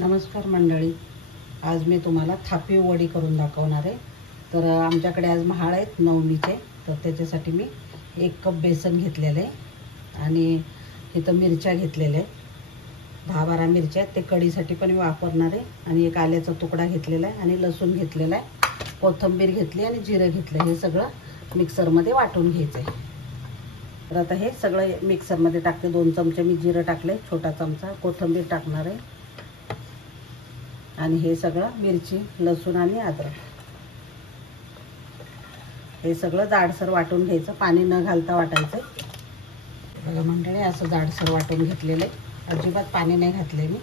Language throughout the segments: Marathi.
नमस्कार मंडळी, आज मी तुम्हाला थापी वडी करून दाखवणार आहे। तर आमच्याकडे आज महाळ आहेत नवमीचे, तर त्याच्यासाठी मी 1 कप बेसन घेतलेले आणि इथं मिरच्या घेतलेल्या आहेत, 10-12 मिरच्या आहेत, ते कढीसाठी पण मी वापरणार आहे। आणि एक आल्याचा तुकडा घेतलेला आहे आणि लसूण घेतलेला आहे, कोथिंबीर घेतली आणि जिरं घेतलं। हे सगळं मिक्सरमध्ये वाटून घ्यायचं आहे। तर आता हे सगळं मिक्सरमध्ये टाकते। 2 चमचे मी जिरं टाकले, छोटा चमचा कोथिंबीर टाकणार आहे आणि हे सगळं मिरची, लसूण आणि अद्रक हे सगळं जाडसर वाटून घ्यायचं, पाणी न घालता वाटायचं। बघा मंडळी, असं जाडसर वाटून घेतलेलं आहे, अजिबात पाणी नाही घातले मी।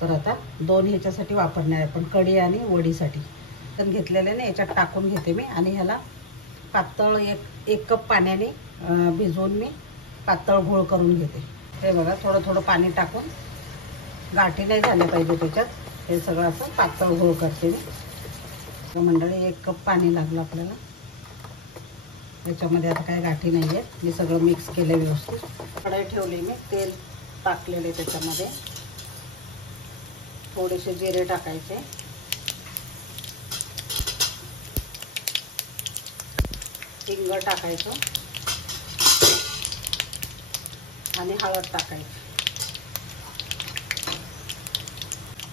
तर आता 2 ह्याच्यासाठी वापरणार आहे, पण कढी आणि वडीसाठी पण घेतलेले ना, याच्यात टाकून घेते मी आणि ह्याला पातळ एक कप पाण्याने भिजवून मी पातळ घोळ करून घेते। हे बघा, थोडं थोडं पाणी टाकून, गाठी नाही झाल्या पाहिजे त्याच्यात, हे सगळं असं पातळ घोळ करते मी। मंडळी 1 कप पाणी लागलं आपल्याला, याच्यामध्ये आता काय गाठी नाही आहेत। मी सगळं मिक्स केलं व्यवस्थित, कढई ठेवली, मी तेल टाकलेले, त्याच्यामध्ये थोडेसे जिरे टाकायचे, हिंग टाकायचं आणि हळद टाकायची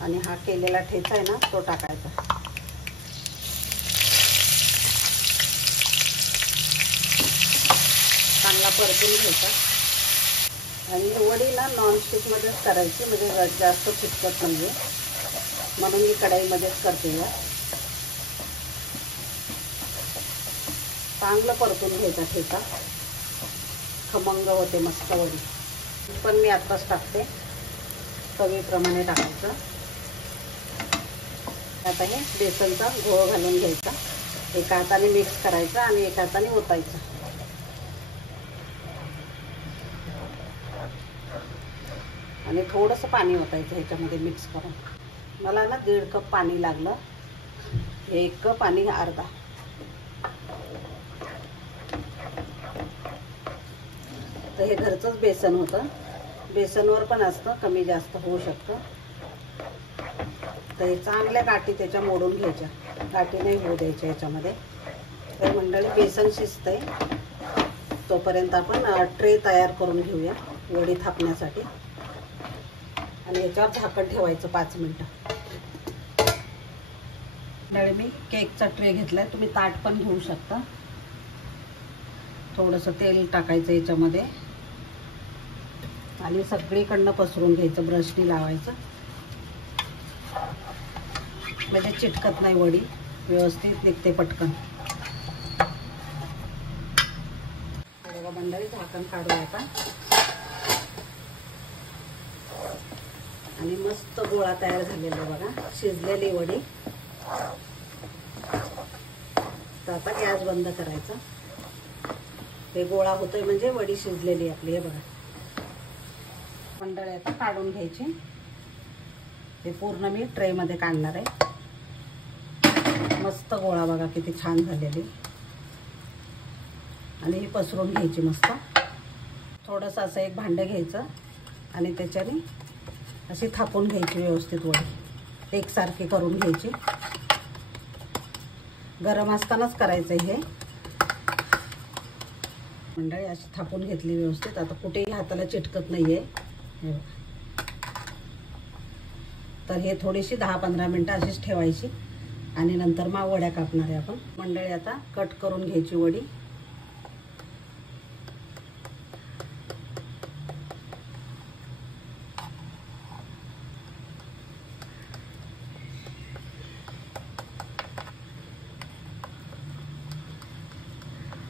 आणि हा केलेला ठेचा आहे ना, तो टाकायचा। चांगला परतून घ्यायचा आणि वडीला नॉनस्टिक मध्येच करायची, म्हणजे जास्त चिकटत नाहीये, म्हणून मी कढईमध्येच करते। चांगलं परतून घ्यायचा ठेचा, खमंग होते मस्त वडी। पण मी आत्ताच टाकते, चवीप्रमाणे टाकायचं। आता हे बेसनचा घोळ घालून घ्यायचा, एका हाताने मिक्स करायचं आणि एका हाताने ओतायचं आणि थोडंसं पाणी ओतायचं ह्याच्यामध्ये मिक्स करून। मला ना 1.5 कप पाणी लागलं, 1 कप आणि अर्धा। तर हे घरचंच बेसन होतं, बेसनवर पण असतं, कमी जास्त होऊ शकतं। तर हे चांगल्या गाठी त्याच्या मोडून घ्यायच्या, गाठी नाही होऊ द्यायच्या याच्यामध्ये। तर मंडळी, बेसन शिजतंय तोपर्यंत आपण ट्रे तयार करून घेऊया वडी थापण्यासाठी आणि याच्यावर झाकण ठेवायचं 5 मिनिटं। मंडळी, मी केकचा ट्रे घेतलाय, तुम्ही ताट पण घेऊ शकता। थोडंसं तेल टाकायचं याच्यामध्ये आणि सगळीकडनं पसरून घ्यायचं, ब्रशनी लावायचं, म्हणजे चिटकत नाही वडी, व्यवस्थित निघते पटकन। बघा मंडळी, झाकण काढूया आता आणि मस्त गोळा तयार झालेला आहे बघा, शिजलेली वडी। तर आता गॅस बंद करायचा, हे गोळा होतोय म्हणजे वडी शिजलेली आपली। हे बघा मंडळी, आता काढून घ्यायची, हे पूर्ण मी ट्रे मध्ये काढणार आहे। मस्त गोळा बघा किती छान झालेली, आणि ही पसरून घ्यायची मस्त। थोडंसं असं एक भांडं घ्यायचं आणि त्याच्याने अशी थापून घ्यायची व्यवस्थित वडी, एकसारखी करून घ्यायची। गरम असतानाच करायचं हे मंडळी, अशी थापून घेतली व्यवस्थित। आता कुठेही हाताला चिटकत नाहीये, हे बघा। तर हे थोडीशी 10-15 मिनिटं अशीच ठेवायची आणि नंतर मग वड्या कापणार आहे आपण। मंडळी, आता कट करून घ्यायची वडी,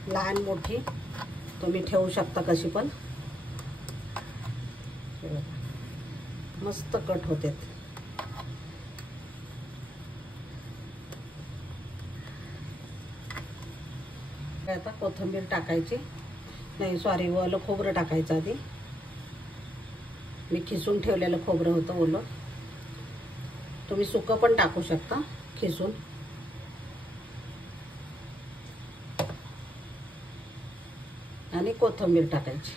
लहान मोठी तुम्ही ठेवू शकता कशी पण। मस्त कट होते। आता कोथिंबीर टाकायची, नाही सॉरी, ओलं खोबरं टाकायचं आधी। मी खिसून ठेवलेलं खोबरं होतं ओलं, तुम्ही सुकं पण टाकू शकता खिसून। आणि कोथिंबीर टाकायची,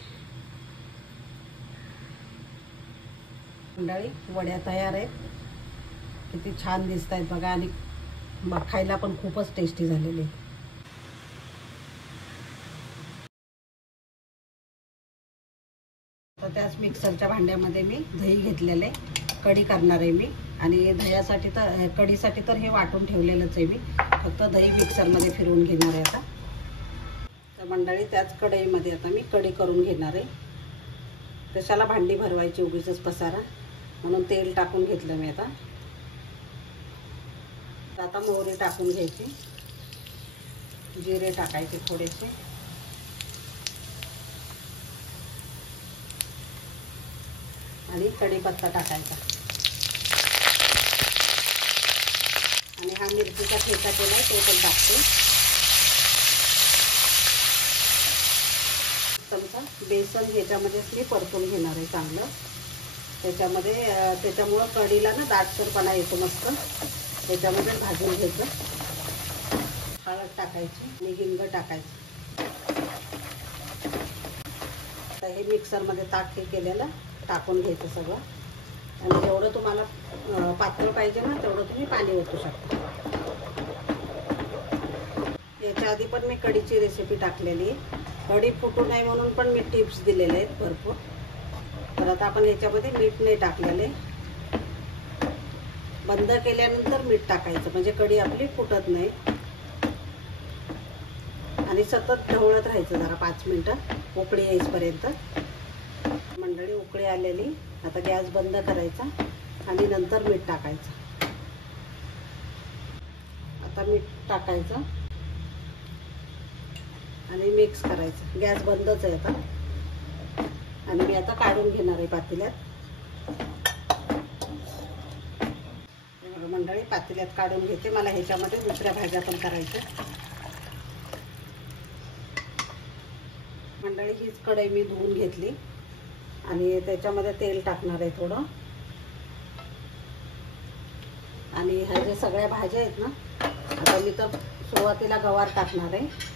मंडळी वड्या तयार आहेत. किती छान दिसत आहेत बघा आणि खायला पण खूपच टेस्टी झालेले. तर त्याच मिक्सरच्या भांड्यामध्ये मी दही घेतलेले, कढी करणार आहे मी. आणि दह्यासाठी तर कढीसाठी तर हे वाटून ठेवलेलंच आहे मी. फक्त दही मिक्सरमध्ये फिरवून घेणार आहे आता. तर मंडळी त्याच कढईमध्ये आता मी कढी करून घेणार आहे. कशाला भांडी भरवायची उगीचच पसारा, म्हणून तेल टाकून घेतलं मी आता. आता मोहरी टाकून घ्यायची, जिरे टाकायचे थोडेसे, आणि कढीपत्ता टाकायचा. आणि हा मिरचीचा ठेचा केलाय तो पण टाकते. चमचा बेसन ह्याच्यामध्येच मी परतून घेणार आहे चांगलं. त्याच्यामुळं कढीला ना दाटसरपणा येतो मस्त. त्याच्यामध्ये भाजून घ्यायचं. हळद टाकायची आणि हिंग टाकायचं. आता हे मिक्सरमध्ये ताक हे केलेलं टाकून घ्यायचं सगळं. आणि जेवढं तुम्हाला पातळ पाहिजे ना तेवढं तुम्ही पाणी ओतू शकता. याच्या आधी पण मी कढीची रेसिपी टाकलेली आहे. कढी फुटू नये म्हणून पण मी टिप्स दिलेले आहेत भरपूर. तर आता आपण याच्यामध्ये मीठ नाही टाकलेले. बंद केल्यानंतर मीठ टाकायचं म्हणजे कढी आपली फुटत नाही. आणि सतत ढवळत राहायचं जरा 5 मिनिटं उकळी येईपर्यंत. मंडळी उकळी आलेली. आता गॅस बंद करायचा आणि नंतर मीठ टाकायचं. आता मीठ टाकायचं आणि मिक्स करायचं. गॅस बंदच आहे आता. आणि मी आता काढून घेणार आहे पातेल्यात. मंडळी पातेल्यात काढून घेते. मला ह्याच्यामध्ये दुसऱ्या भाज्या पण करायच्या. मंडळी हीच कढई मी धुवून घेतली आणि त्याच्यामध्ये तेल टाकणार आहे थोडं. आणि ह्या ज्या सगळ्या भाज्या आहेत ना, आता मी तर सुरुवातीला गवार टाकणार आहे.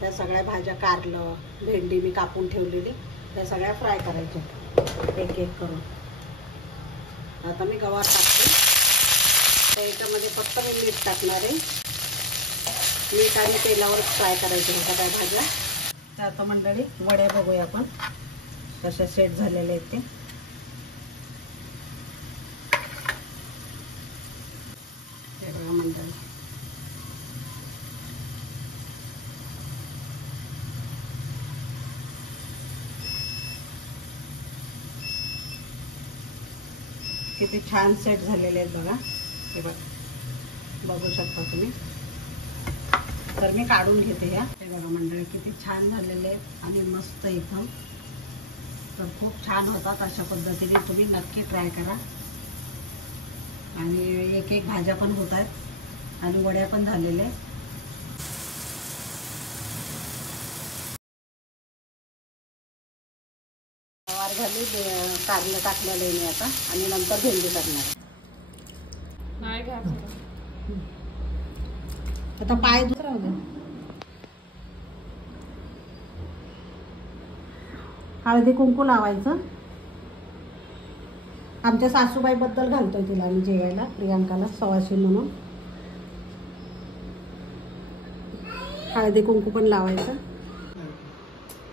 त्या सगळ्या भाज्या, कारलं, भेंडी मी कापून ठेवलेली, त्या सगळ्या फ्राय करायच्या एक एक करून. आता मी गवार टाकते. तर याच्यामध्ये फक्त मी मीठ टाकणार आहे. मीठ आणि तेलावर फ्राय करायचे होत्या त्या भाज्या. तर आता मंडळी वड्या बघूया आपण कशा सेट झालेल्या आहेत ते. हे बघा मंडळी, किती छान सेट झालेले आहेत बघा. हे बघा, बघू शकता तुम्ही. तर मी काढून घेते ह्या. हे बघा मंडळी किती छान झालेले आहेत आणि मस्त एकदम. तर खूप छान होतात. अशा पद्धतीने तुम्ही नक्की ट्राय करा. आणि एक एक भाज्या पण होत आहेत आणि वड्या पण झालेल्या आहेत. गवार झाली, कारलं टाकलेलं आहे मी आता. आणि नंतर भेंडी करणार. आता पाय दुसरा होते. हळदी कुंकू लावायचं. आमच्या सासूबाई बद्दल घालतोय तिला आम्ही जेवायला, प्रियांकाला सवाशीण म्हणून. हळदी कुंकू पण लावायचं.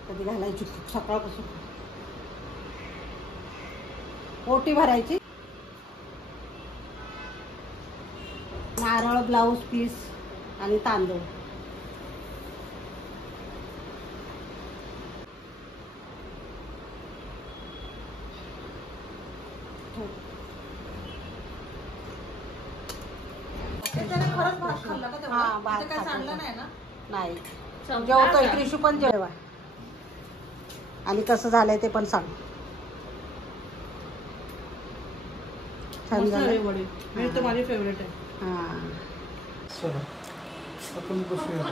कधी घालायची सकाळपासून. ओटी भरायची. नारळ, ब्लाऊज पीस आणि तांदूळ. खरंच भात खाल्ला का तेव्हा? हा, भात ते काय खाल्ला. सांडलं नाही ना? नाही, संपला जेवतोय. का? क्रिशू पण जेवा. आणि कसं झालंय ते पण सांग. छान मस्त झालं. आहे वडे. मी तर माझी फेवरेट आहे. हा, चला आपण बसूया.